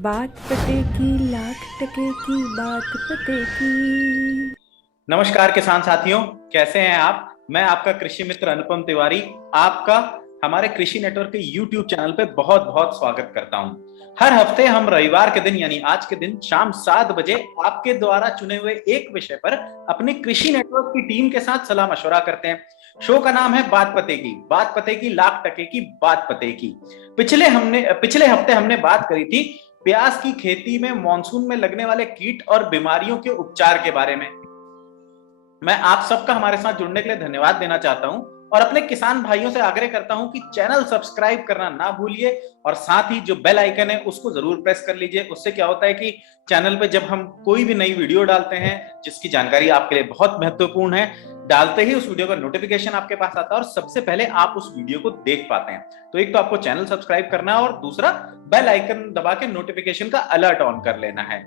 बात पते की लाख टके की बात पते की। नमस्कार किसान साथियों, कैसे हैं आप। मैं आपका कृषि मित्र अनुपम तिवारी आपका हमारे कृषि नेटवर्क के यूट्यूब चैनल पे बहुत बहुत स्वागत करता हूं। हर हफ्ते हम रविवार के दिन यानी आज के दिन शाम 7 बजे आपके द्वारा चुने हुए एक विषय पर अपनी कृषि नेटवर्क की टीम के साथ सलाह मशवरा करते हैं। शो का नाम है बात पते की लाख टके की बात पते की। पिछले हफ्ते हमने बात करी थी प्याज की खेती में मानसून में लगने वाले कीट और बीमारियों के उपचार के बारे में। मैं आप सबका हमारे साथ जुड़ने के लिए धन्यवाद देना चाहता हूं और अपने किसान भाइयों से आग्रह करता हूं कि चैनल सब्सक्राइब करना ना भूलिए और साथ ही जो बेल आइकन है उसको जरूर प्रेस कर लीजिए। उससे क्या होता है कि चैनल पे जब हम कोई भी नई वीडियो डालते हैं जिसकी जानकारी आपके लिए बहुत महत्वपूर्ण है, डालते ही उस वीडियो का नोटिफिकेशन आपके पास आता है और सबसे पहले आप उस वीडियो को देख पाते हैं। तो एक तो आपको चैनल सब्सक्राइब करना है और दूसरा बेल आइकन दबा के नोटिफिकेशन का अलर्ट ऑन कर लेना है।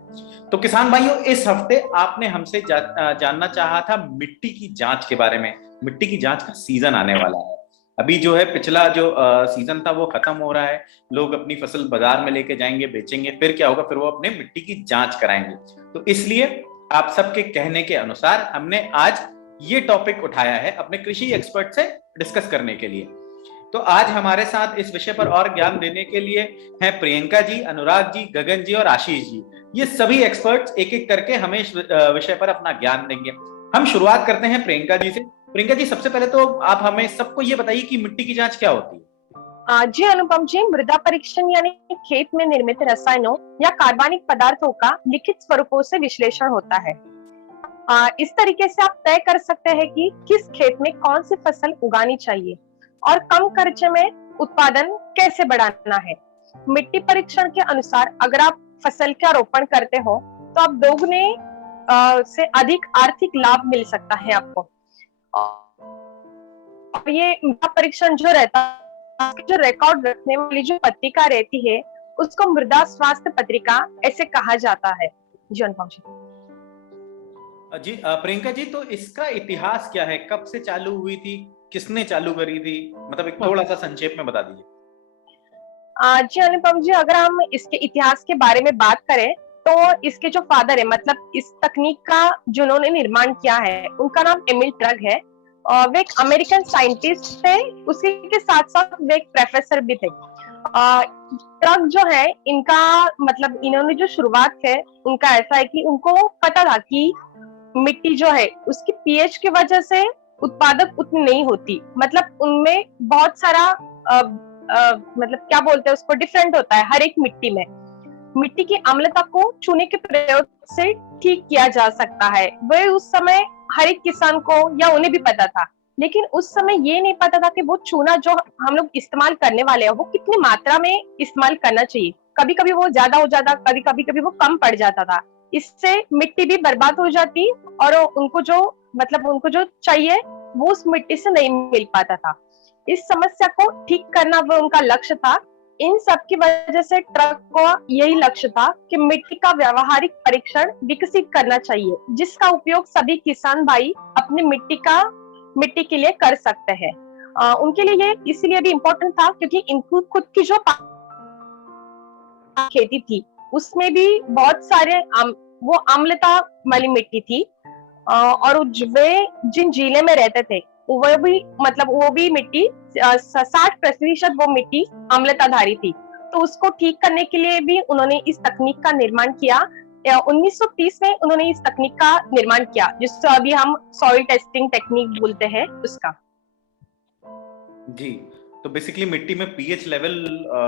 तो किसान भाइयों, इस हफ्ते आपने हमसे जानना चाहा था मिट्टी की जांच के बारे में। मिट्टी की जांच का सीजन आने वाला है। अभी जो है पिछला जो सीजन था वो खत्म हो रहा है। लोग अपनी फसल बाजार में लेके जाएंगे, बेचेंगे, फिर क्या होगा, फिर वो अपने मिट्टी की जांच कराएंगे। तो इसलिए आप सबके कहने के अनुसार हमने आज ये टॉपिक उठाया है अपने कृषि एक्सपर्ट से डिस्कस करने के लिए। तो आज हमारे साथ इस विषय पर और ज्ञान देने के लिए हैं प्रियंका जी, अनुराग जी, गगन जी और आशीष जी। ये सभी एक्सपर्ट्स एक एक करके हमें इस विषय पर अपना ज्ञान देंगे। हम शुरुआत करते हैं प्रियंका जी से। प्रियंका जी, सबसे पहले तो आप हमें सबको ये बताइए कि मिट्टी की जांच क्या होती है। जी अनुपम जी, मृदा परीक्षण यानी खेत में निर्मित रसायनों या कार्बनिक पदार्थों का लिखित स्वरूपों से विश्लेषण होता है। इस तरीके से आप तय कर सकते हैं कि किस खेत में कौन सी फसल उगानी चाहिए और कम खर्च में उत्पादन कैसे बढ़ाना है। मिट्टी परीक्षण के अनुसार अगर आप फसल का रोपण करते हो तो आप दोगुने से अधिक आर्थिक लाभ मिल सकता है आपको। और ये मृदा परीक्षण जो रहता है, जो रिकॉर्ड रखने वाली जो पत्रिका रहती है उसको मृदा स्वास्थ्य पत्रिका ऐसे कहा जाता है। जी अनुपम जी। जी प्रियंका जी, तो इसका इतिहास क्या है, कब से चालू हुई थी, किसने चालू करी थी, मतलब एक थोड़ा सा संक्षेप में बता दीजिए। जी अनुपम जी, अगर हम इसके इतिहास के बारे में बात करें तो इसके जो फादर है, मतलब इस तकनीक का जिन्होंने निर्माण किया है उनका नाम एमिल ट्रग है। और वे एक अमेरिकन साइंटिस्ट थे, उसी के साथ साथ वे एक प्रोफेसर भी थे। ट्रग जो है इनका मतलब इन्होंने जो शुरुआत है उनका ऐसा है कि उनको पता था कि मिट्टी जो है उसकी पीएच की वजह से उत्पादक उतनी नहीं होती, मतलब उनमें बहुत सारा मतलब क्या बोलते हैं उसको, डिफरेंट होता है हर एक मिट्टी में। मिट्टी की अम्लता को चूने के प्रयोग से ठीक किया जा सकता है। वह उस समय हर एक किसान को या उन्हें भी पता था, लेकिन उस समय ये नहीं पता था कि वो चूना जो हम लोग इस्तेमाल करने वाले हैं वो कितनी मात्रा में इस्तेमाल करना चाहिए। कभी कभी वो ज्यादा हो जाता, कभी कभी वो कम पड़ जाता था। इससे मिट्टी भी बर्बाद हो जाती और उनको जो मतलब उनको जो चाहिए वो उस मिट्टी से नहीं मिल पाता था। इस समस्या को ठीक करना वो उनका लक्ष्य था। इन सब की वजह से ट्रक को यही लक्ष्य था कि मिट्टी का व्यावहारिक परीक्षण विकसित करना चाहिए जिसका उपयोग सभी किसान भाई अपनी मिट्टी के लिए कर सकते हैं। उनके लिए ये इसलिए भी इम्पोर्टेंट था क्योंकि इनको खुद की जो खेती थी उसमें भी बहुत सारे वो अम्लता वाली मिट्टी थी। और वे जिन जिले में रहते थे वो भी मतलब वो भी मिट्टी 60% वो मिट्टी अम्लताधारी थी। तो उसको ठीक करने के लिए भी उन्होंने इस तकनीक का निर्माण किया। 1930 में उन्होंने इस तकनीक का निर्माण किया जिसको अभी हम सॉइल टेस्टिंग टेक्निक बोलते हैं उसका। जी, तो बेसिकली मिट्टी में पीएच लेवल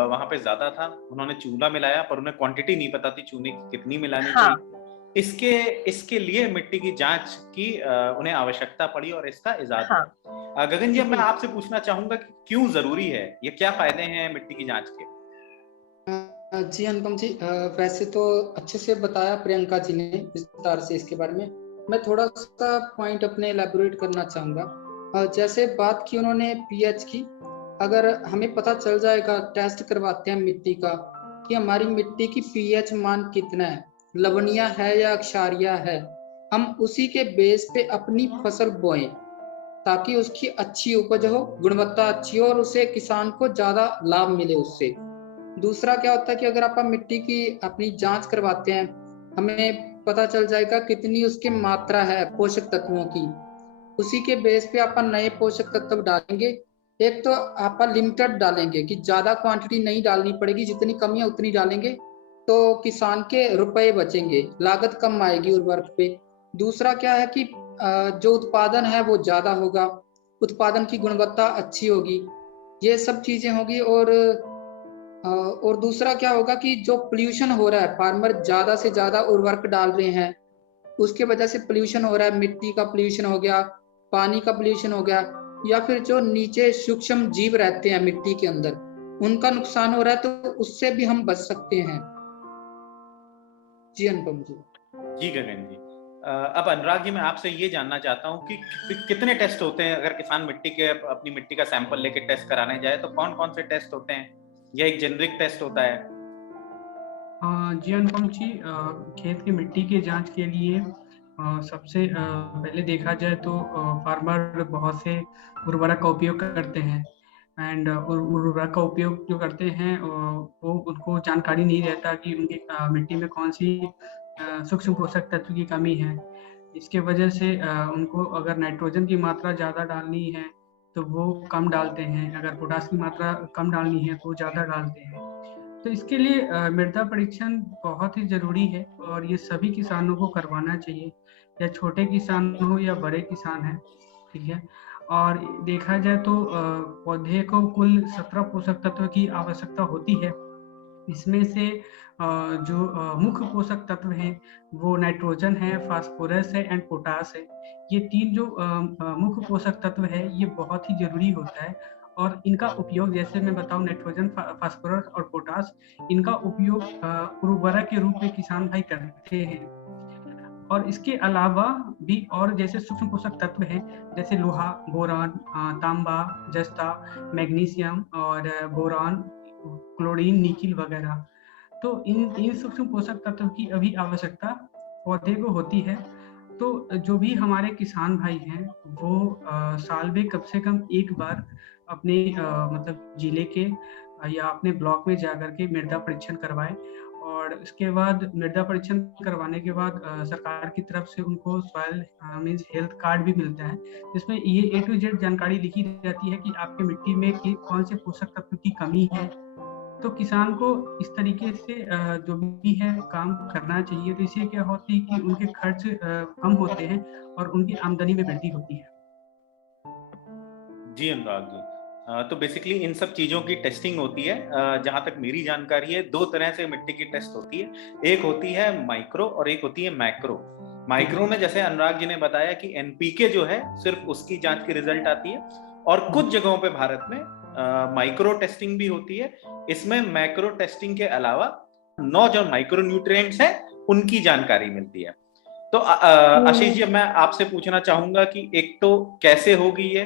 वहां पे ज्यादा था, उन्होंने चूना मिलाया पर उन्हें क्वांटिटी नहीं पता थी चूने की कितनी मिलानी चाहिए। इसके इसके लिए मिट्टी की जांच की उन्हें आवश्यकता पड़ी और इसका इजाद हुआ। गगन जी, अब मैं आपसे पूछना चाहूंगा कि क्यों जरूरी है, ये क्या फायदे हैं मिट्टी की जांच के। जी अनुपम जी, वैसे तो अच्छे से बताया प्रियंका जी ने विस्तार से इसके बारे में। मैं थोड़ा सा पॉइंट अपने एलैबोरेट करना चाहूँगा। जैसे बात की उन्होंने पीएच की, अगर हमें पता चल जाएगा, टेस्ट करवाते हैं मिट्टी का कि हमारी मिट्टी की पीएच मान कितना है, लवणीय है या क्षारीय है, हम उसी के बेस पे अपनी फसल बोएं ताकि उसकी अच्छी उपज हो, गुणवत्ता अच्छी हो और उसे किसान को ज़्यादा लाभ मिले उससे। दूसरा क्या होता है कि अगर आप मिट्टी की अपनी जांच करवाते हैं, हमें पता चल जाएगा कितनी उसकी मात्रा है पोषक तत्वों की। उसी के बेस पे आप नए पोषक तत्व डालेंगे। एक तो आप लिमिटेड डालेंगे कि ज्यादा क्वांटिटी नहीं डालनी पड़ेगी, जितनी कमी है उतनी डालेंगे, तो किसान के रुपए बचेंगे, लागत कम आएगी उर्वरक पे। दूसरा क्या है कि जो उत्पादन है वो ज्यादा होगा, उत्पादन की गुणवत्ता अच्छी होगी, ये सब चीजें होगी। और दूसरा क्या होगा कि जो पोल्यूशन हो रहा है, फार्मर ज्यादा से ज्यादा उर्वरक डाल रहे हैं, उसके वजह से पोल्यूशन हो रहा है, मिट्टी का पोल्यूशन हो गया, पानी का पोल्यूशन हो गया, या फिर जो नीचे सूक्ष्म जीव रहते हैं मिट्टी के अंदर, उनका नुकसान हो रहा है, तो उससे भी हम बच सकते हैं। जी अनुपम जी। जी गगन जी, अब अनुराग जी मैं आपसे ये जानना चाहता हूँ कि कितने टेस्ट होते हैं अगर किसान अपनी मिट्टी का सैंपल लेके टेस्ट कराने जाए, तो कौन कौन से टेस्ट होते हैं? यह एक जेनरिक टेस्ट होता है? जी अनुपम जी, खेत की मिट्टी की जांच के लिए सबसे पहले देखा जाए तो फार्मर बहुत से उर्वरक का उपयोग करते हैं। एंड उर्वरक का उपयोग जो करते हैं वो उनको जानकारी नहीं रहता कि उनकी मिट्टी में कौन सी सूक्ष्म पोषक तत्व की कमी है। इसके वजह से उनको अगर नाइट्रोजन की मात्रा ज़्यादा डालनी है तो वो कम डालते हैं, अगर पोटास की मात्रा कम डालनी है तो ज़्यादा डालते हैं। तो इसके लिए मृदा परीक्षण बहुत ही ज़रूरी है और ये सभी किसानों को करवाना चाहिए, या छोटे किसान हो या बड़े किसान हैं, ठीक है। और देखा जाए तो पौधे को कुल 17 पोषक तत्व की आवश्यकता होती है। इसमें से जो मुख्य पोषक तत्व हैं वो नाइट्रोजन है, फास्फोरस है एंड पोटास है। ये तीन जो मुख्य पोषक तत्व है ये बहुत ही जरूरी होता है, और इनका उपयोग जैसे मैं बताऊं, नाइट्रोजन, फास्फोरस और पोटास, इनका उपयोग उर्वरक के रूप में किसान भाई करते हैं। और इसके अलावा भी और जैसे सूक्ष्म पोषक तत्व हैं जैसे लोहा, बोरान, तांबा, जस्ता, मैग्नीशियम और बोरान, क्लोरीन, निकिल वगैरह। तो इन सूक्ष्म पोषक तत्व की अभी आवश्यकता पौधे को होती है। तो जो भी हमारे किसान भाई हैं वो साल में कम से कम एक बार अपने मतलब जिले के या अपने ब्लॉक में जाकर के मृदा परीक्षण करवाएं। और इसके बाद मृदा परीक्षण करवाने के बाद सरकार की तरफ से उनको सॉइल मींस हेल्थ कार्ड भी मिलता है, जिसमें ये A to Z जानकारी लिखी रहती है कि आपके मिट्टी में कौन से पोषक तत्व की कमी है। तो किसान को इस तरीके से जो भी है काम करना चाहिए। तो इससे क्या होती है कि उनके खर्च कम होते हैं और उनकी आमदनी में वृद्धि होती है। जी अनुराग जी, तो बेसिकली इन सब चीजों की टेस्टिंग होती है। जहां तक मेरी जानकारी है, दो तरह से मिट्टी की टेस्ट होती है। एक होती है माइक्रो और एक होती है मैक्रो। माइक्रो में जैसे अनुराग जी ने बताया कि NPK जो है सिर्फ उसकी जांच की रिजल्ट आती है, और कुछ जगहों पे भारत में माइक्रो टेस्टिंग भी होती है। इसमें मैक्रो टेस्टिंग के अलावा 9 जो माइक्रो न्यूट्रिएंट्स हैं उनकी जानकारी मिलती है। तो आशीष जी, मैं आपसे पूछना चाहूंगा कि एक तो कैसे होगी ये,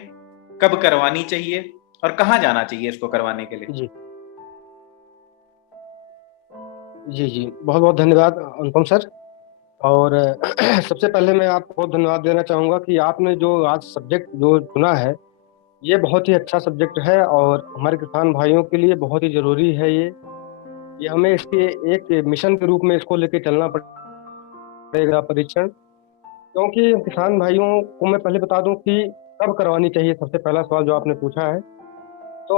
कब करवानी चाहिए और कहाँ जाना चाहिए इसको करवाने के लिए? जी बहुत बहुत धन्यवाद अनुपम सर। और सबसे पहले मैं आपको बहुत धन्यवाद देना चाहूँगा कि आपने जो आज सब्जेक्ट जो चुना है ये बहुत ही अच्छा सब्जेक्ट है और हमारे किसान भाइयों के लिए बहुत ही ज़रूरी है। ये हमें इसके एक मिशन के रूप में इसको लेके चलना पड़ेगा परीक्षण, क्योंकि किसान भाइयों को मैं पहले बता दूं कि कब करवानी चाहिए। सबसे पहला सवाल जो आपने पूछा है, तो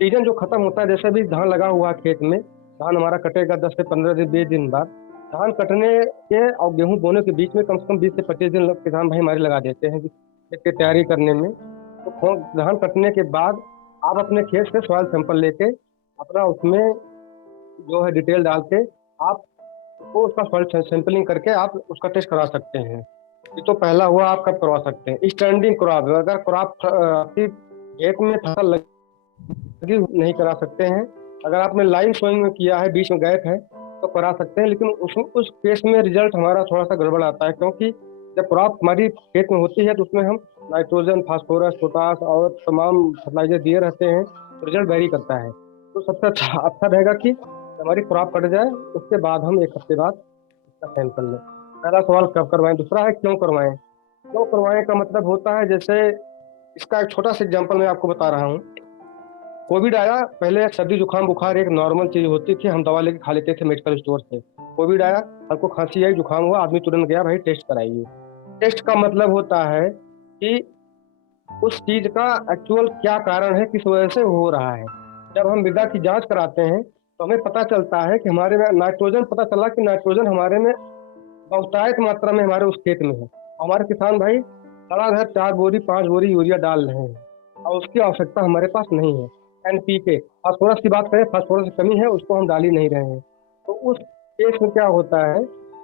सीजन जो खत्म होता है, जैसे भी धान लगा हुआ खेत में, धान हमारा कटेगा 10 से 15 दिन 20 दिन बाद। धान कटने के और गेहूं बोने के बीच में कम से कम 20 से 25 दिन किसान भाई हमारे लगा देते हैं खेत की तैयारी करने में। तो धान कटने के बाद आप अपने खेत से सॉइल सैंपल लेके अपना उसमें जो है डिटेल डाल के आप वो उसका सॉइल सैंपलिंग करके आप उसका टेस्ट करा सकते हैं। ये तो पहला हुआ, आप कब करवा सकते हैं। स्टैंडिंग क्रॉप, अगर क्रॉप आपकी खेत में फसल लगी नहीं करा सकते हैं। अगर आपने लाइन सोइंग में किया है, बीच में गैप है, तो करा सकते हैं, लेकिन उस केस में रिजल्ट हमारा थोड़ा सा गड़बड़ आता है, क्योंकि जब क्रॉप हमारी खेत में होती है तो उसमें हम नाइट्रोजन, फास्फोरस, पोटास और तमाम फर्टिलाइजर दिए रहते हैं, तो रिजल्ट वेरी करता है। तो सबसे अच्छा रहेगा कि हमारी क्रॉप कट जाए, उसके बाद हम 1 हफ्ते बाद इसका सैंपल लें। पहला सवाल कब करवाएं। दूसरा है क्यों करवाएं। क्यों करवाएं का मतलब होता है, जैसे इसका एक छोटा सा एग्जांपल मैं आपको बता रहा हूँ कोविड आया, पहले सर्दी जुकाम बुखार एक नॉर्मल चीज होती थी, हम दवा लेके खा लेते थे मेडिकल स्टोर से। कोविड आया, हमको खांसी आई, जुकाम हुआ, आदमी तुरंत गया भाई टेस्ट कराइए। टेस्ट का मतलब होता है कि उस चीज का एक्चुअल क्या कारण है, किस वजह से हो रहा है। जब हम मृदा की जांच कराते हैं तो हमें पता चलता है कि हमारे में नाइट्रोजन, पता चला कि नाइट्रोजन हमारे में बहुतायत मात्रा में हमारे उस खेत में है। हमारे किसान भाई धड़ाधड़ 4 बोरी 5 बोरी यूरिया डाल रहे हैं और उसकी आवश्यकता हमारे पास नहीं है। एनपीके फास्फोरस की बात करें, फास्फोरस की कमी है, उसको हम डाल ही नहीं रहे हैं। तो उस केस में क्या होता है,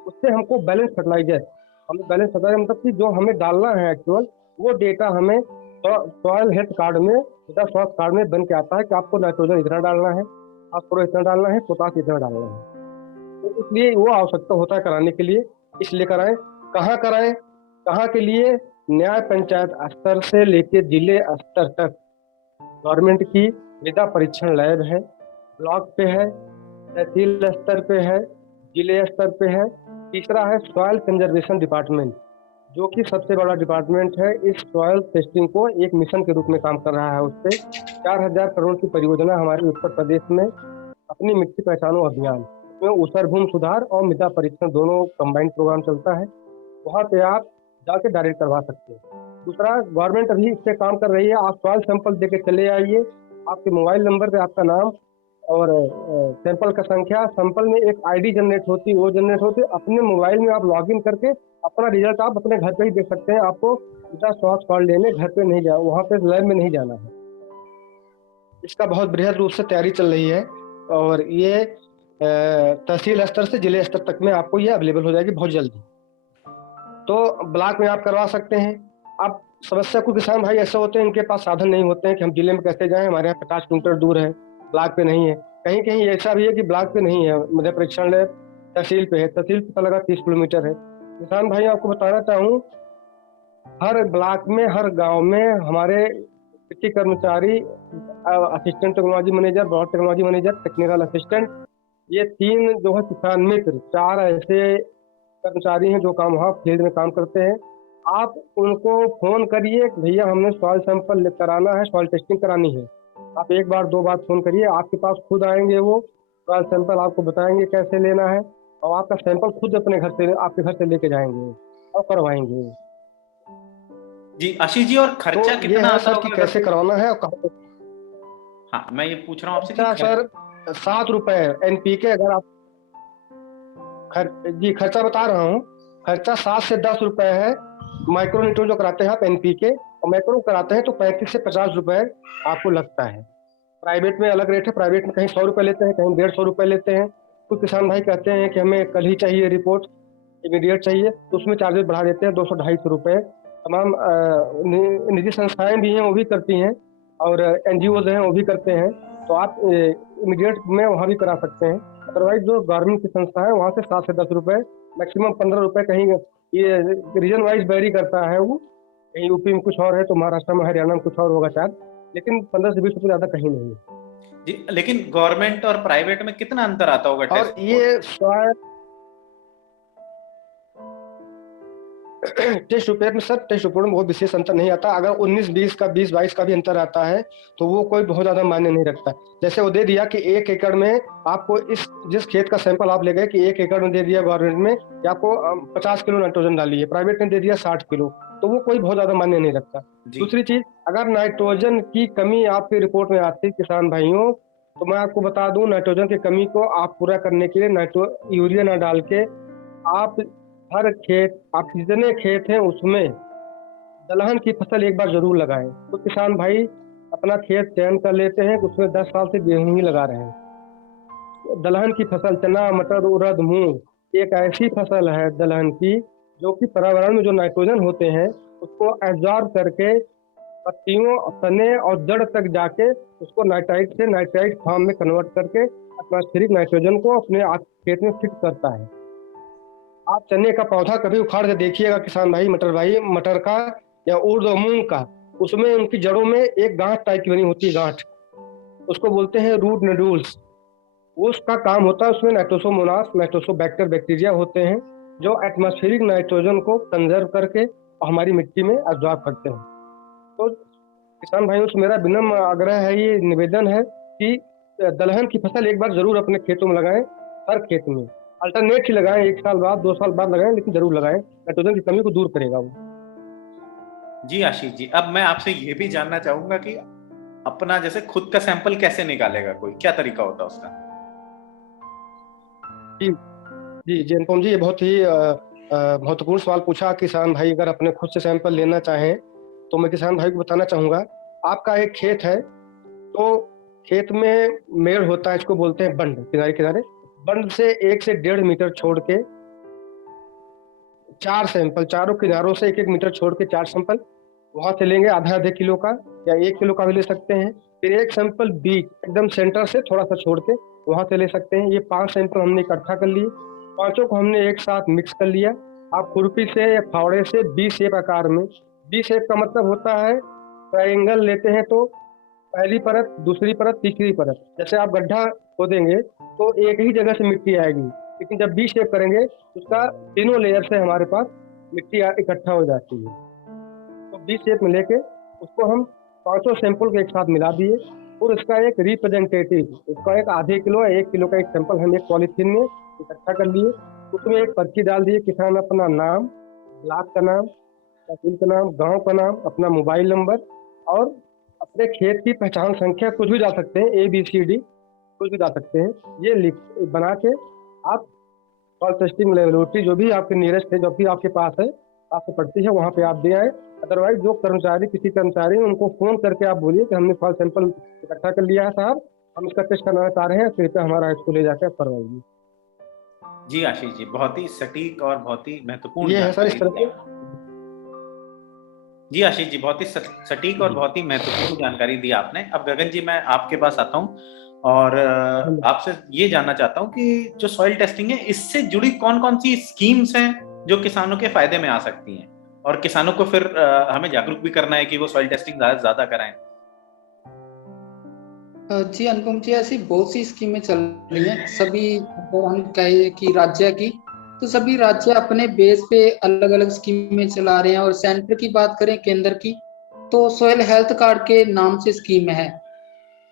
उससे हमको बैलेंस फर्टिलाइजर, हमें बैलेंस फर्टिलाइजर मतलब कि जो हमें डालना है एक्चुअल, वो डेटा हमें सॉइल हेल्थ कार्ड में, मृदा स्वास्थ्य कार्ड में बन के आता है कि आपको नाइट्रोजन इतना डालना है, फास्फोरस इतना डालना है, पोटाश इतना डालना है। तो इसलिए वो आवश्यकता होता है कराने के लिए, इसलिए कराएं। कहाँ के लिए? न्याय पंचायत स्तर से लेके जिले स्तर तक गवर्नमेंट की मृदा परीक्षण लैब है, ब्लॉक पे है, तहसील स्तर पे है, जिले स्तर पे है। तीसरा है सॉइल कंजर्वेशन डिपार्टमेंट, जो कि सबसे बड़ा डिपार्टमेंट है। इस सॉइल टेस्टिंग को एक मिशन के रूप में काम कर रहा है। उस पर 4000 करोड़ की परियोजना हमारे उत्तर प्रदेश में, अपनी मिट्टी पहचानो अभियान, उसमें ऊसर भूमि सुधार और मृदा परीक्षण दोनों कंबाइंड प्रोग्राम चलता है। वहाँ पे आप जाके डायरेक्ट करवा सकते हैं। दूसरा, गवर्नमेंट अभी इस पे काम कर रही है, आप सॉइल सैंपल देके चले आइए, आपके मोबाइल नंबर पे आपका नाम और सैंपल का संख्या, सैंपल में एक आईडी जनरेट होती है, वो जनरेट होती है, अपने मोबाइल में आप लॉगिन करके अपना रिजल्ट आप अपने घर पे ही देख सकते हैं। आपको मृदा स्वास्थ्य कार्ड लेने घर पे नहीं जाना, वहाँ पे लैब में नहीं जाना है। इसका बहुत बृहद रूप से तैयारी चल रही है और ये तहसील स्तर से जिले स्तर तक में आपको ये अवेलेबल हो जाएगी बहुत जल्दी। तो ब्लॉक में आप करवा सकते हैं। अब समस्या, कुछ किसान भाई ऐसे होते हैं इनके पास साधन नहीं होते हैं कि हम जिले में कैसे जाएं, हमारे यहाँ 50 किलोमीटर दूर है, ब्लॉक पे नहीं है। कहीं कहीं ऐसा भी है कि ब्लॉक पे नहीं है, मृदा परीक्षण लैब तहसील पे है, तहसील पता लगा 30 किलोमीटर है। किसान भाई आपको बताना चाहूँ, हर ब्लॉक में, हर गाँव में हमारे कृषि कर्मचारी, assistant technology manager, block technology manager, technical assistant, ये 3 जो है किसान मित्र, 4 ऐसे कर्मचारी हैं जो काम वहाँ फील्ड में काम करते हैं। आप उनको फोन करिए कि भैया हमने सॉइल सैंपल कराना है, सॉइल टेस्टिंग करानी है। आप 1 बार 2 बार फोन करिए, आपके पास खुद आएंगे, वो सॉइल सैंपल आपको बताएंगे कैसे लेना है और आपका सैंपल खुद अपने घर से, आपके घर से लेके जाएंगे और करवाएंगे। जी आशीष जी, और खर्चा तो कितना आता सर कि होगा? कैसे करवाना है और कहाँ? हाँ, मैं ये पूछ रहा हूँ आपसे खर्चा सर 7 रुपए एनपीके। अगर आप खर्चा बता रहा हूँ, खर्चा 7 से 10 रुपए है। माइक्रो न्यूट्रन जो कराते हैं आप एनपीके, और मैक्रो कराते हैं तो 35 से 50 रुपए आपको लगता है। प्राइवेट में अलग रेट है, प्राइवेट में कहीं 100 रुपए लेते हैं, कहीं 150 रुपए लेते हैं। कुछ किसान भाई कहते हैं कि हमें कल ही चाहिए रिपोर्ट, इमीडिएट चाहिए, तो उसमें चार्जेस बढ़ा देते हैं 200-250 रुपए। तमाम निजी संस्थाएं भी हैं, वो भी करती हैं, और एनजीओज हैं वो भी करते हैं। तो आप इमीडिएट में वहाँ भी करा सकते हैं। अदरवाइज जो गवर्नमेंट की संस्था है वहाँ से 7 से 10 रुपए, मैक्सिमम 15 रुपए, कहीं ये रीजन वाइज वेरी करता है। वो कहीं यूपी में कुछ और है तो महाराष्ट्र में, हरियाणा में कुछ और होगा चार्ज, लेकिन 15 से 20 रुपए ज्यादा कहीं नहीं है जी। लेकिन गवर्नमेंट और प्राइवेट में कितना अंतर आता होगा? और ये टेस्ट रिपोर्ट में सर, टेस्ट रिपोर्ट में बहुत विशेष अंतर नहीं आता। अगर 19-20 का, 20-22 का भी अंतर आता है तो वो कोई बहुत ज्यादा मायने नहीं रखता। जैसे वो दे दिया कि 1 एकड़ में आपको जिस खेत का सैंपल आप ले गए कि 1 एकड़ में दे दिया गवर्नमेंट में कि आपको 50 किलो नाइट्रोजन डालिए, प्राइवेट ने दे दिया 60 किलो, तो वो कोई बहुत ज्यादा मायने नहीं रखता। दूसरी चीज, अगर नाइट्रोजन की कमी आपकी रिपोर्ट में आती है किसान भाइयों, तो मैं आपको बता दूं, नाइट्रोजन की कमी को आप पूरा करने के लिए यूरिया ना डाल के आप हर खेत, आप जितने खेत हैं उसमें दलहन की फसल एक बार जरूर लगाएं। तो किसान भाई अपना खेत चयन कर लेते हैं, उसमें 10 साल से गेहूं ही लगा रहे हैं। दलहन की फसल, चना, मटर, उड़द, मूंग, एक ऐसी फसल है दलहन की जो कि पर्यावरण में जो नाइट्रोजन होते हैं उसको एब्जॉर्ब करके पत्तियों, तने और जड़ तक जाके उसको नाइट्राइट से नाइट्राइट फॉर्म में कन्वर्ट करके एटमॉस्फेरिक नाइट्रोजन को अपने खेत में फिट करता है। आप चने का पौधा कभी उखाड़ के देखिएगा किसान भाई, मटर का या उड़द और मूंग का, उसमें उनकी जड़ों में एक गांठ टाइप की बनी होती है, गांठ, उसको बोलते हैं रूट नोड्यूल्स। उसका काम होता है, उसमें नाइट्रोसोमोनास, नाइट्रोसोबैक्टर बैक्टीरिया होते हैं जो एटमॉस्फेरिक नाइट्रोजन को कंजर्व करके हमारी मिट्टी में एब्जॉर्ब करते हैं। तो किसान भाइयों से मेरा विनम्र आग्रह है, ये निवेदन है कि दलहन की फसल एक बार जरूर अपने खेतों में लगाएं, हर खेत में। अल्टरनेट ही लगाएं, 1 साल बाद 2 साल बाद लगाएं, लेकिन जरूर लगाएं। नाइट्रोजन की कमी को दूर करेगा वो। जी आशीष जी, अब मैं आपसे ये भी जानना चाहूंगा कि अपना जैसे खुद का सैंपल कैसे निकालेगा, कोई क्या तरीका होता है उसका? जी जी जी अनुपम जी, ये बहुत ही महत्वपूर्ण सवाल पूछा। किसान भाई अगर अपने खुद से सैंपल लेना चाहें तो मैं किसान भाई को बताना चाहूंगा, आपका एक खेत है तो खेत में मेड़ होता है, इसको बोलते हैं बंड, किनारे किनारे बंड से 1 से 1.5 मीटर छोड़ के 4 सैंपल, चारों किनारों से 1-1 मीटर छोड़ के 4 सैंपल वहां से लेंगे, आधा किलो का या 1 किलो का भी ले सकते हैं। फिर 1 सैंपल बीच एकदम सेंटर से थोड़ा सा छोड़ के वहां से ले सकते हैं। ये 5 सैंपल हमने इकट्ठा कर लिए, पांचों को हमने एक साथ मिक्स कर लिया। आप खुरपी से या फावड़े से बी शेप आकार में, बी शेप का मतलब होता है ट्रायंगल लेते हैं तो पहली परत, दूसरी परत, तीसरी परत। जैसे आप गड्ढा खोदेंगे तो एक ही जगह से मिट्टी आएगी, लेकिन जब बी शेप करेंगे उसका तीनों लेयर से हमारे पास मिट्टी इकट्ठा हो जाती है। तो बी शेप में लेके उसको हम 5 सैंपल को एक साथ मिला दिए और इसका एक रिप्रेजेंटेटिव, इसका एक आधे किलो या 1 किलो का एक सैंपल हम एक पॉलीथीन में इकट्ठा कर लिए। उसमें एक पर्ची डाल दिए, किसान अपना नाम, ब्लॉक का नाम, तहसील का नाम, गांव का नाम, अपना मोबाइल नंबर और अपने खेत की पहचान संख्या कुछ भी डाल सकते हैं, ABCD कुछ भी डाल सकते हैं। ये लिख बना के आप सॉइल टेस्टिंग लेबोरेटरी जो भी आपके नियरेस्ट है, जो भी आपके पास है, आपको पड़ती है, वहाँ पे आप दे आए। अदरवाइज जो कर्मचारी, किसी कर्मचारी उनको फोन करके आप बोलिए कि हमने सॉइल सैंपल इकट्ठा कर लिया है साहब, हम इसका टेस्ट करना चाह रहे हैं, कृपया हमारा इसको ले जाकर करवाइए। जी आशीष जी, बहुत ही सटीक और बहुत ही महत्वपूर्ण ये है सर इस तरह जानकारी। जी आशीष जी, बहुत ही सटीक और बहुत ही महत्वपूर्ण जानकारी दी आपने। अब गगन जी, मैं आपके पास आता हूँ और आपसे ये जानना चाहता हूँ कि जो सॉइल टेस्टिंग है, इससे जुड़ी कौन कौन सी स्कीम्स हैं जो किसानों के फायदे में आ सकती हैं, और किसानों को फिर हमें जागरूक भी करना है कि वो सॉइल टेस्टिंग ज्यादा कराएं। जी अनुपम जी, ऐसी बहुत सी स्कीमें चल रही हैं। सभी अगर हम कहें कि राज्य की, तो सभी राज्य अपने बेस पे अलग अलग स्कीमें चला रहे हैं। और सेंटर की बात करें, केंद्र की, तो सॉइल हेल्थ कार्ड के नाम से स्कीम है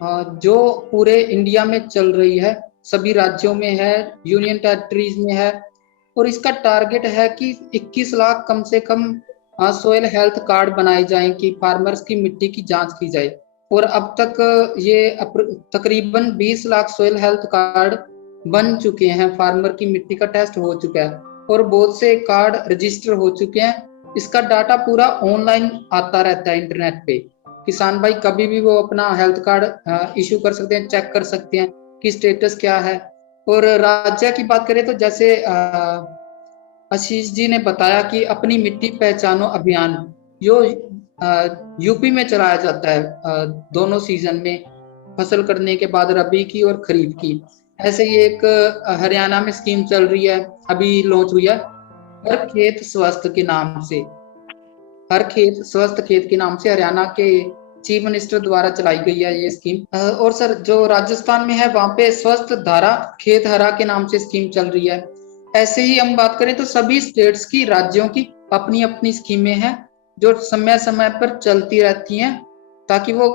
जो पूरे इंडिया में चल रही है, सभी राज्यों में है, यूनियन टेरिटरीज में है। और इसका टारगेट है कि 21 लाख कम से कम सॉइल हेल्थ कार्ड बनाए जाएं कि फार्मर्स की मिट्टी की जांच की जाए। और अब तक ये तकरीबन 20 लाख सॉइल हेल्थ कार्ड बन चुके हैं, फार्मर की मिट्टी का टेस्ट हो चुका है और बहुत से कार्ड रजिस्टर हो चुके हैं। इसका डाटा पूरा ऑनलाइन आता रहता है इंटरनेट पे। किसान भाई कभी भी वो अपना हेल्थ कार्ड इशू कर सकते हैं, चेक कर सकते हैं कि स्टेटस क्या है। और राज्य की बात करें तो जैसे आशीष जी ने बताया कि अपनी मिट्टी पहचानो अभियान जो यूपी में चलाया जाता है दोनों सीजन में, फसल करने के बाद रबी की और खरीफ की। ऐसे ही एक हरियाणा में स्कीम चल रही है, अभी लॉन्च हुई है, हर खेत स्वस्थ के नाम से। हर खेत स्वस्थ खेत के नाम से हरियाणा के चीफ मिनिस्टर द्वारा चलाई गई है ये स्कीम। और सर जो राजस्थान में है वहां पे स्वस्थ धारा खेत हरा के नाम से स्कीम चल रही है। ऐसे ही हम बात करें तो सभी स्टेट्स की, राज्यों की अपनी अपनी स्कीमें हैं जो समय समय पर चलती रहती हैं ताकि वो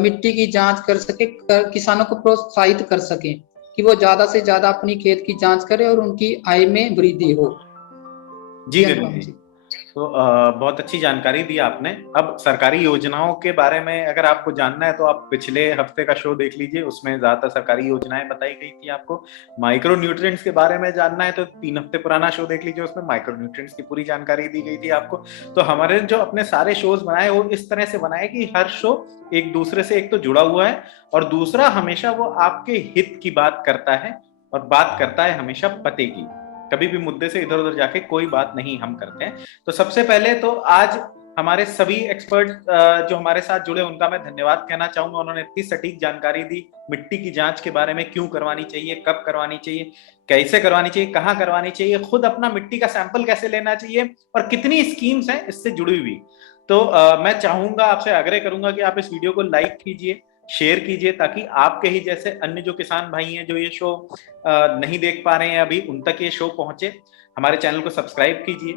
मिट्टी की जांच कर सके, किसानों को प्रोत्साहित कर सके कि वो ज्यादा से ज्यादा अपनी खेत की जांच करें और उनकी आय में वृद्धि हो। जी गगन जी, तो बहुत अच्छी जानकारी दी आपने। अब सरकारी योजनाओं के बारे में अगर आपको जानना है तो आप पिछले हफ्ते का शो देख लीजिए, उसमें ज्यादातर सरकारी योजनाएं बताई गई थी आपको। माइक्रो न्यूट्रिएंट्स के बारे में जानना है तो 3 हफ्ते पुराना शो देख लीजिए, उसमें माइक्रो न्यूट्रिएंट्स की पूरी जानकारी दी गई थी आपको। तो हमारे जो अपने सारे शोज बनाए वो इस तरह से बनाए कि हर शो एक दूसरे से एक तो जुड़ा हुआ है और दूसरा हमेशा वो आपके हित की बात करता है, और बात करता है हमेशा पते की। कभी भी मुद्दे से इधर उधर जाके कोई बात नहीं हम करते हैं। तो सबसे पहले तो आज हमारे सभी एक्सपर्ट जो हमारे साथ जुड़े उनका मैं धन्यवाद कहना चाहूंगा। उन्होंने इतनी सटीक जानकारी दी मिट्टी की जांच के बारे में, क्यों करवानी चाहिए, कब करवानी चाहिए, कैसे करवानी चाहिए, कहाँ करवानी चाहिए, खुद अपना मिट्टी का सैंपल कैसे लेना चाहिए और कितनी स्कीम्स हैं इससे जुड़ी हुई। तो मैं चाहूंगा, आपसे आग्रह करूंगा कि आप इस वीडियो को लाइक कीजिए, शेयर कीजिए, ताकि आपके ही जैसे अन्य जो किसान भाई हैं जो ये शो नहीं देख पा रहे हैं अभी, उन तक ये शो पहुंचे। हमारे चैनल को सब्सक्राइब कीजिए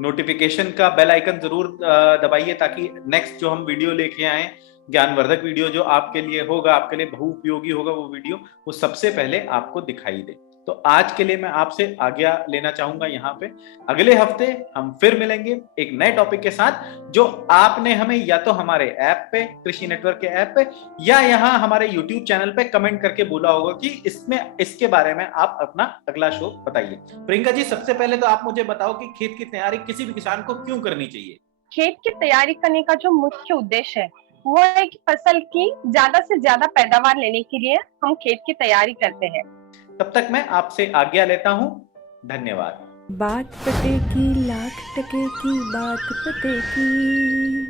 नोटिफिकेशन का बेल आइकन जरूर दबाइए ताकि नेक्स्ट जो हम वीडियो लेके आए, ज्ञानवर्धक वीडियो जो आपके लिए होगा, आपके लिए बहुउपयोगी होगा वो वीडियो, वो सबसे पहले आपको दिखाई दे। तो आज के लिए मैं आपसे आज्ञा लेना चाहूंगा यहाँ पे। अगले हफ्ते हम फिर मिलेंगे एक नए टॉपिक के साथ, जो आपने हमें या तो हमारे ऐप पे, कृषि नेटवर्क के ऐप पे, या यहाँ हमारे YouTube चैनल पे कमेंट करके बोला होगा कि इसके बारे में आप अपना अगला शो बताइए। प्रियंका जी, सबसे पहले तो आप मुझे बताओ कि खेत की तैयारी किसी भी किसान को क्यों करनी चाहिए? खेत की तैयारी करने का जो मुख्य उद्देश्य है वो है कि फसल की ज्यादा से ज्यादा पैदावार लेने के लिए हम खेत की तैयारी करते हैं। तब तक मैं आपसे आज्ञा लेता हूँ। धन्यवाद। बात पते की लाख टके की बात पते की।